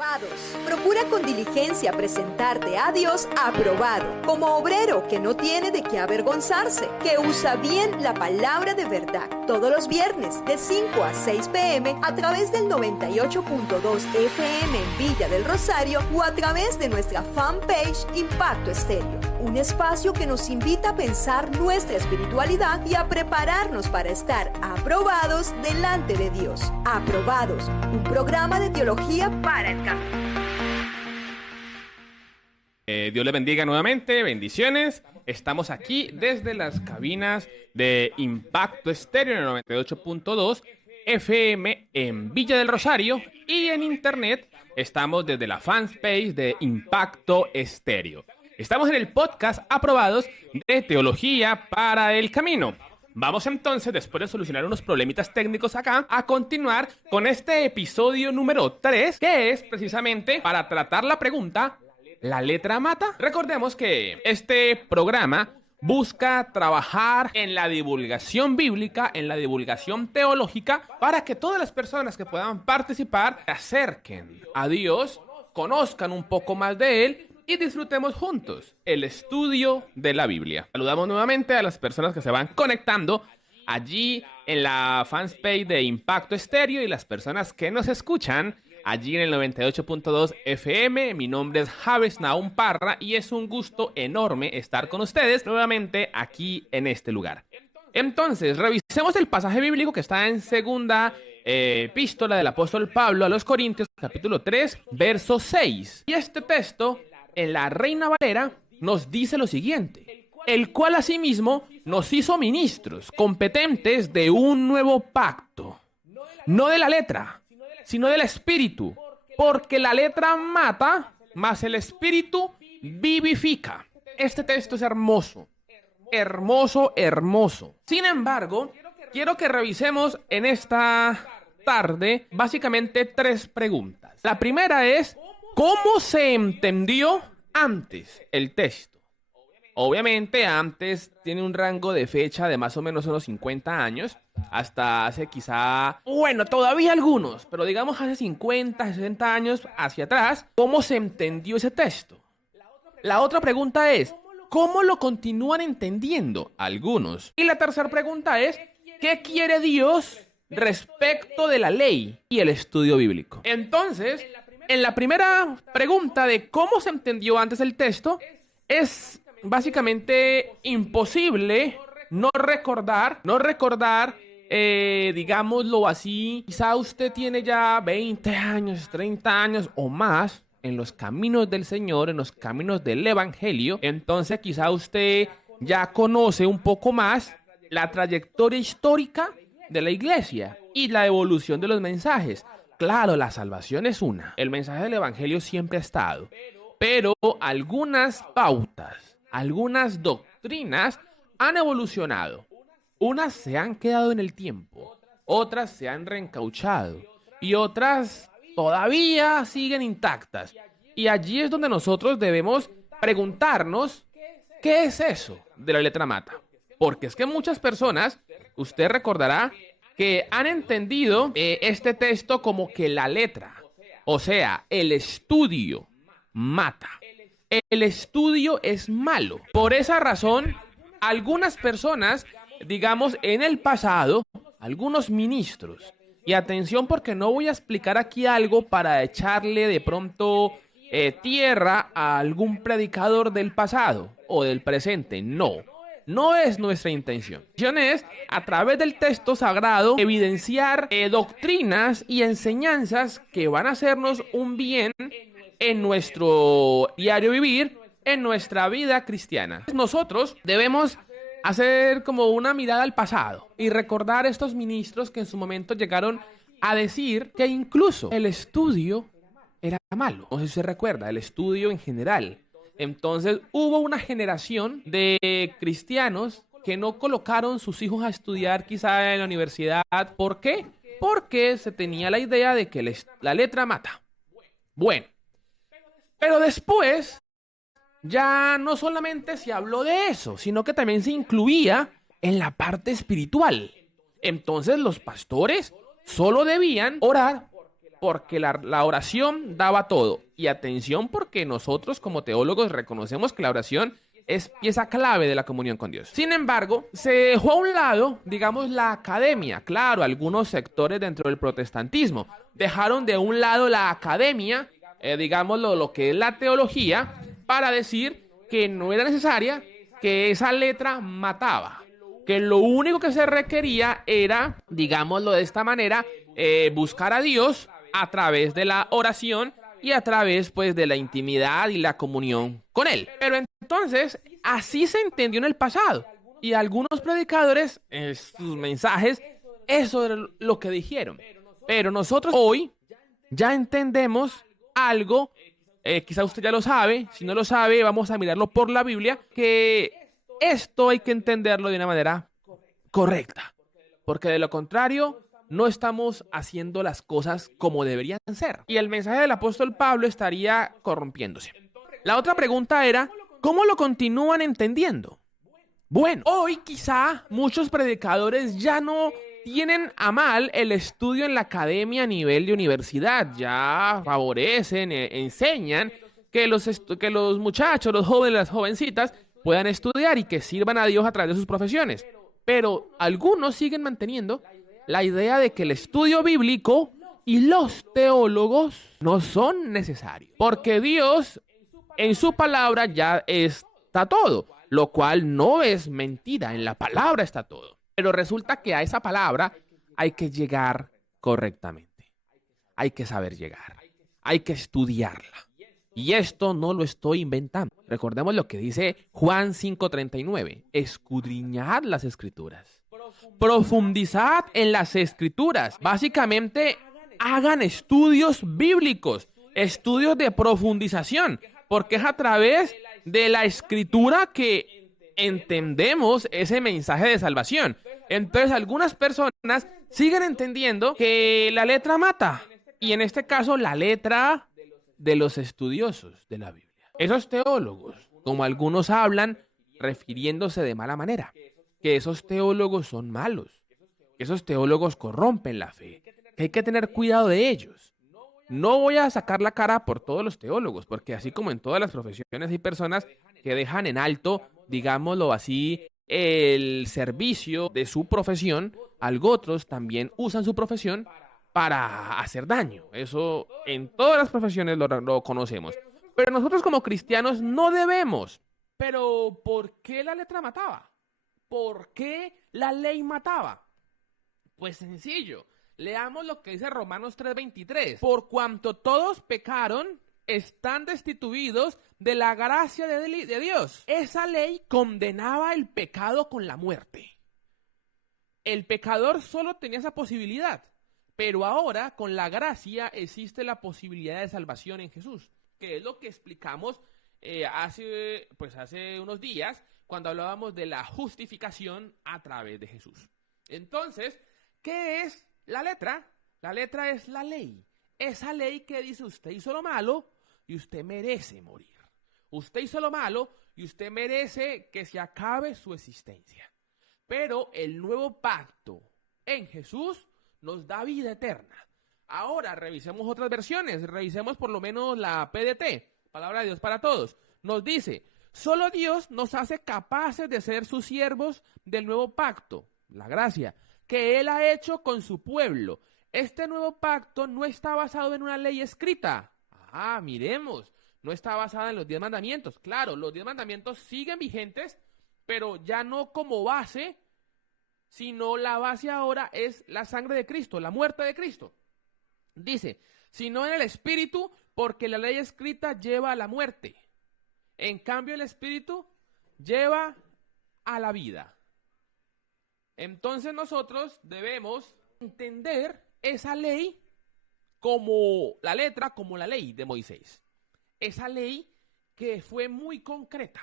Aprobados. Procura con diligencia presentarte a Dios aprobado, como obrero que no tiene de qué avergonzarse, que usa bien la palabra de verdad. Todos los viernes de 5 a 6 p.m. a través del 98.2 FM en Villa del Rosario o a través de nuestra fanpage Impacto Estéreo. Un espacio que nos invita a pensar nuestra espiritualidad y a prepararnos para estar aprobados delante de Dios. Aprobados, un programa de teología para el camino. Dios les bendiga nuevamente, bendiciones. Estamos aquí desde las cabinas de Impacto Estéreo en el 98.2 FM en Villa del Rosario y en internet estamos desde la fanpage de Impacto Estéreo. Estamos en el podcast Aprobados de Teología para el Camino. Vamos entonces, después de solucionar unos problemitas técnicos acá, a continuar con este episodio número 3, que es precisamente para tratar la pregunta, ¿la letra mata? Recordemos que este programa busca trabajar en la divulgación bíblica, en la divulgación teológica, para que todas las personas que puedan participar se acerquen a Dios, conozcan un poco más de Él y disfrutemos juntos el estudio de la Biblia. Saludamos nuevamente a las personas que se van conectando allí en la fanpage de Impacto Estéreo y las personas que nos escuchan allí en el 98.2 FM. Mi nombre es Javes Nahum Parra y es un gusto enorme estar con ustedes nuevamente aquí en este lugar. Entonces, revisemos el pasaje bíblico que está en segunda epístola del apóstol Pablo a los Corintios, capítulo 3, verso 6. Y este texto, en la Reina Valera, nos dice lo siguiente: el cual asimismo nos hizo ministros competentes de un nuevo pacto, no de la letra, sino del espíritu, porque la letra mata, mas el espíritu vivifica. Este texto es hermoso, hermoso, hermoso. Sin embargo, quiero que revisemos en esta tarde básicamente 3 preguntas. La primera es: ¿cómo se entendió antes el texto? Obviamente antes tiene un rango de fecha de más o menos unos 50 años, hasta hace quizá, bueno, todavía algunos, pero digamos hace 50, 60 años hacia atrás. ¿Cómo se entendió ese texto? La otra pregunta es: ¿cómo lo continúan entendiendo algunos? Y la tercera pregunta es: ¿qué quiere Dios respecto de la ley y el estudio bíblico? Entonces, en la primera pregunta de cómo se entendió antes el texto, es básicamente imposible no recordar, digámoslo así, quizá usted tiene ya 20 años, 30 años o más en los caminos del Señor, en los caminos del Evangelio. Entonces quizá usted ya conoce un poco más la trayectoria histórica de la iglesia y la evolución de los mensajes. Claro, la salvación es una. El mensaje del Evangelio siempre ha estado. Pero algunas pautas, algunas doctrinas han evolucionado. Unas se han quedado en el tiempo, otras se han reencauchado y otras todavía siguen intactas. Y allí es donde nosotros debemos preguntarnos, ¿qué es eso de la letra mata? Porque es que muchas personas, usted recordará, que han entendido este texto como que la letra, o sea, el estudio, mata. El estudio es malo. Por esa razón, algunas personas, digamos, en el pasado, algunos ministros, y atención porque no voy a explicar aquí algo para echarle de pronto tierra a algún predicador del pasado o del presente, no es nuestra intención. La intención es, a través del texto sagrado, evidenciar doctrinas y enseñanzas que van a hacernos un bien en nuestro diario vivir, en nuestra vida cristiana. Nosotros debemos hacer como una mirada al pasado y recordar estos ministros que en su momento llegaron a decir que incluso el estudio era malo. No sé si se recuerda, el estudio en general. Entonces hubo una generación de cristianos que no colocaron sus hijos a estudiar quizá en la universidad. ¿Por qué? Porque se tenía la idea de que la letra mata. Bueno, pero después ya no solamente se habló de eso, sino que también se incluía en la parte espiritual. Entonces los pastores solo debían orar porque la oración daba todo. Y atención, porque nosotros como teólogos reconocemos que la oración es pieza clave de la comunión con Dios. Sin embargo, se dejó a un lado, digamos, la academia. Claro, algunos sectores dentro del protestantismo dejaron de un lado la academia, digámoslo, lo que es la teología, para decir que no era necesaria, que esa letra mataba, que lo único que se requería era, digámoslo de esta manera, buscar a Dios a través de la oración y a través, pues, de la intimidad y la comunión con Él. Pero entonces, así se entendió en el pasado. Y algunos predicadores, en sus mensajes, eso era lo que dijeron. Pero nosotros hoy ya entendemos algo, quizá usted ya lo sabe, si no lo sabe, vamos a mirarlo por la Biblia, que esto hay que entenderlo de una manera correcta. Porque de lo contrario, no estamos haciendo las cosas como deberían ser. Y el mensaje del apóstol Pablo estaría corrompiéndose. La otra pregunta era, ¿cómo lo continúan entendiendo? Bueno, hoy quizá muchos predicadores ya no tienen a mal el estudio en la academia a nivel de universidad. Ya favorecen, enseñan que los muchachos, los jóvenes, las jovencitas puedan estudiar y que sirvan a Dios a través de sus profesiones. Pero algunos siguen manteniendo la idea de que el estudio bíblico y los teólogos no son necesarios, porque Dios en su palabra ya está todo, lo cual no es mentira, en la palabra está todo. Pero resulta que a esa palabra hay que llegar correctamente, hay que saber llegar, hay que estudiarla. Y esto no lo estoy inventando. Recordemos lo que dice Juan 5:39, escudriñad las escrituras. Profundizad en las escrituras. Básicamente, hagan estudios bíblicos, estudios de profundización, porque es a través de la escritura que entendemos ese mensaje de salvación. Entonces, algunas personas siguen entendiendo que la letra mata, y en este caso, la letra de los estudiosos de la Biblia. Esos teólogos, como algunos hablan, refiriéndose de mala manera, que esos teólogos son malos, que esos teólogos corrompen la fe, que hay que tener cuidado de ellos. No voy a sacar la cara por todos los teólogos, porque así como en todas las profesiones hay personas que dejan en alto, digámoslo así, el servicio de su profesión, algo otros también usan su profesión para hacer daño. Eso en todas las profesiones lo conocemos. Pero nosotros como cristianos no debemos. Pero ¿por qué la letra mataba? ¿Por qué la ley mataba? Pues sencillo. Leamos lo que dice Romanos 3:23. Por cuanto todos pecaron, están destituidos de la gracia de Dios. Esa ley condenaba el pecado con la muerte. El pecador solo tenía esa posibilidad. Pero ahora, con la gracia, existe la posibilidad de salvación en Jesús, que es lo que explicamos hace unos días, cuando hablábamos de la justificación a través de Jesús. Entonces, ¿qué es la letra? La letra es la ley. Esa ley que dice usted hizo lo malo y usted merece morir. Usted hizo lo malo y usted merece que se acabe su existencia. Pero el nuevo pacto en Jesús nos da vida eterna. Ahora, revisemos otras versiones. Revisemos por lo menos la PDT, Palabra de Dios para Todos. Nos dice, solo Dios nos hace capaces de ser sus siervos del nuevo pacto, la gracia, que Él ha hecho con su pueblo. Este nuevo pacto no está basado en una ley escrita. Miremos, no está basada en los 10 mandamientos. Claro, los 10 mandamientos siguen vigentes, pero ya no como base, sino la base ahora es la sangre de Cristo, la muerte de Cristo. Dice, sino en el Espíritu, porque la ley escrita lleva a la muerte. En cambio, el Espíritu lleva a la vida. Entonces nosotros debemos entender esa ley como la letra, como la ley de Moisés. Esa ley que fue muy concreta,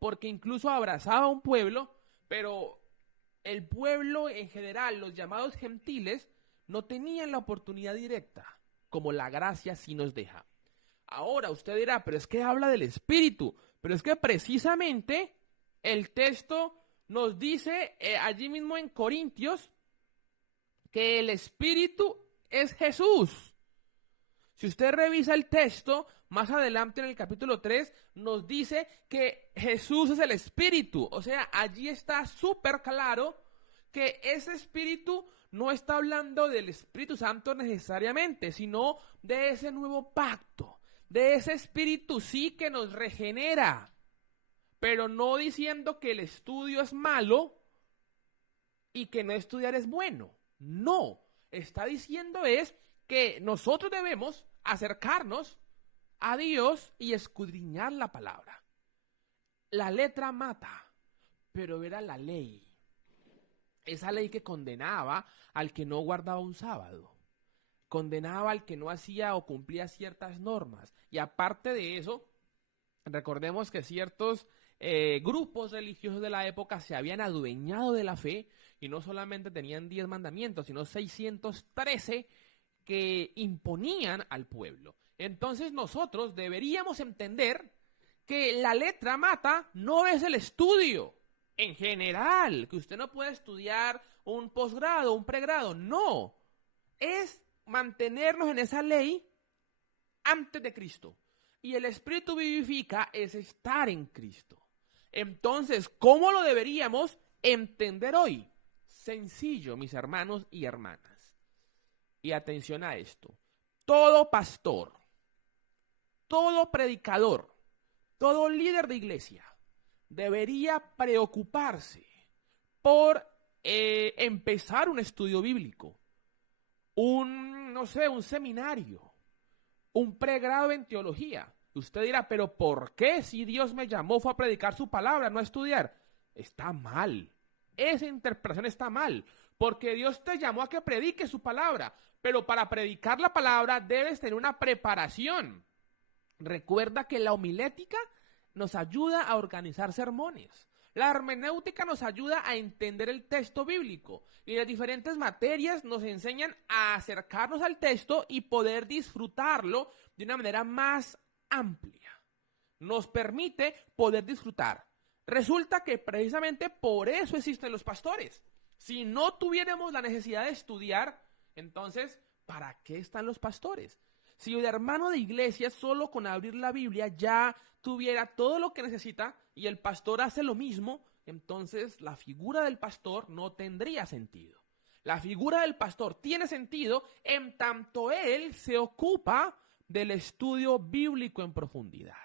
porque incluso abrazaba a un pueblo, pero el pueblo en general, los llamados gentiles, no tenían la oportunidad directa, como la gracia sí nos deja. Ahora usted dirá, pero es que habla del Espíritu, pero es que precisamente el texto nos dice allí mismo en Corintios que el Espíritu es Jesús. Si usted revisa el texto, más adelante en el capítulo 3, nos dice que Jesús es el Espíritu. O sea, allí está súper claro que ese Espíritu no está hablando del Espíritu Santo necesariamente, sino de ese nuevo pacto, de ese Espíritu sí que nos regenera, pero no diciendo que el estudio es malo y que no estudiar es bueno. No, está diciendo es que nosotros debemos acercarnos a Dios y escudriñar la palabra. La letra mata, pero era la ley. Esa ley que condenaba al que no guardaba un sábado. Condenaba al que no hacía o cumplía ciertas normas. Y aparte de eso, recordemos que ciertos grupos religiosos de la época se habían adueñado de la fe y no solamente tenían 10 mandamientos, sino 613 que imponían al pueblo. Entonces nosotros deberíamos entender que la letra mata no es el estudio en general, que usted no puede estudiar un posgrado, un pregrado, no. Es mantenernos en esa ley antes de Cristo. Y el Espíritu vivifica es estar en Cristo. Entonces, ¿cómo lo deberíamos entender hoy? Sencillo, mis hermanos y hermanas. Y atención a esto. Todo pastor, todo predicador, todo líder de iglesia debería preocuparse por empezar un estudio bíblico, un seminario, un pregrado en teología. Usted dirá, pero ¿por qué si Dios me llamó fue a predicar su palabra, no a estudiar? Está mal. Esa interpretación está mal, porque Dios te llamó a que prediques su palabra, pero para predicar la palabra debes tener una preparación. Recuerda que la homilética nos ayuda a organizar sermones. La hermenéutica nos ayuda a entender el texto bíblico y las diferentes materias nos enseñan a acercarnos al texto y poder disfrutarlo de una manera más amplia. Nos permite poder disfrutar. Resulta que precisamente por eso existen los pastores. Si no tuviéramos la necesidad de estudiar, entonces, ¿para qué están los pastores? Si el hermano de iglesia solo con abrir la Biblia ya tuviera todo lo que necesita y el pastor hace lo mismo, entonces la figura del pastor no tendría sentido. La figura del pastor tiene sentido en tanto él se ocupa del estudio bíblico en profundidad.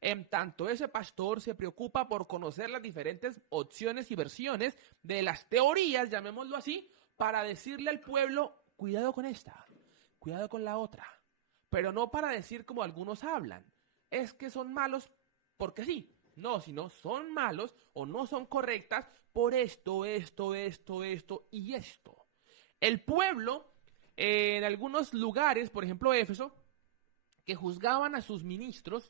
En tanto ese pastor se preocupa por conocer las diferentes opciones y versiones de las teorías, llamémoslo así, para decirle al pueblo, cuidado con esta, cuidado con la otra. Pero no para decir como algunos hablan, es que son malos porque sí. No, sino son malos o no son correctas por esto y esto. El pueblo, en algunos lugares, por ejemplo Éfeso, que juzgaban a sus ministros,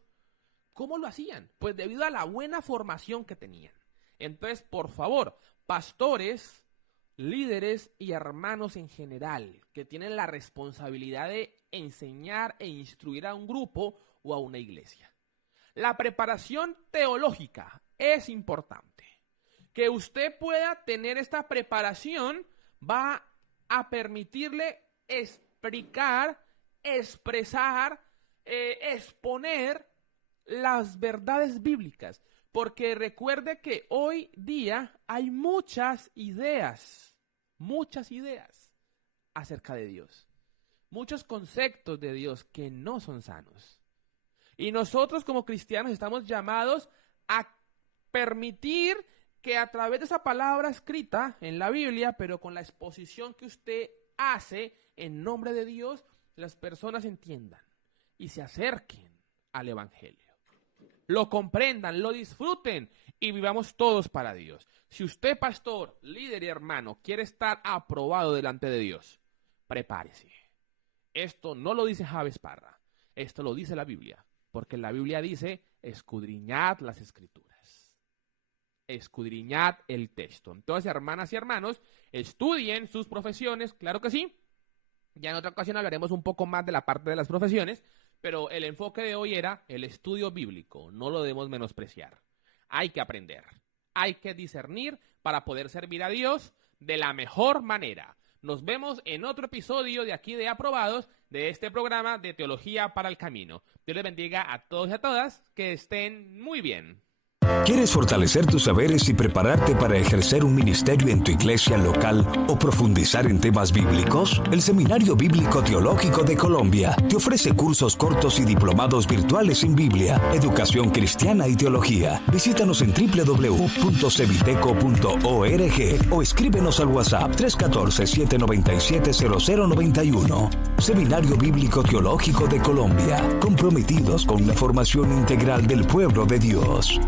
¿cómo lo hacían? Pues debido a la buena formación que tenían. Entonces, por favor, pastores, líderes y hermanos en general, que tienen la responsabilidad de enseñar e instruir a un grupo o a una iglesia. La preparación teológica es importante. Que usted pueda tener esta preparación va a permitirle explicar, expresar, exponer las verdades bíblicas. Porque recuerde que hoy día hay muchas ideas acerca de Dios. Muchos conceptos de Dios que no son sanos. Y nosotros como cristianos estamos llamados a permitir que a través de esa palabra escrita en la Biblia, pero con la exposición que usted hace en nombre de Dios, las personas entiendan y se acerquen al Evangelio. Lo comprendan, lo disfruten y vivamos todos para Dios. Si usted, pastor, líder y hermano, quiere estar aprobado delante de Dios, prepárese. Esto no lo dice Javes Parra, esto lo dice la Biblia, porque la Biblia dice, escudriñad las Escrituras. Escudriñad el texto. Entonces, hermanas y hermanos, estudien sus profesiones, claro que sí. Ya en otra ocasión hablaremos un poco más de la parte de las profesiones, pero el enfoque de hoy era el estudio bíblico, no lo debemos menospreciar. Hay que aprender, hay que discernir para poder servir a Dios de la mejor manera, Nos vemos en otro episodio de aquí de Aprobados, de este programa de Teología para el Camino. Dios les bendiga a todos y a todas, que estén muy bien. ¿Quieres fortalecer tus saberes y prepararte para ejercer un ministerio en tu iglesia local o profundizar en temas bíblicos? El Seminario Bíblico Teológico de Colombia te ofrece cursos cortos y diplomados virtuales en Biblia, educación cristiana y teología. Visítanos en www.cebiteco.org o escríbenos al WhatsApp 314-797-0091. Seminario Bíblico Teológico de Colombia, comprometidos con la formación integral del pueblo de Dios.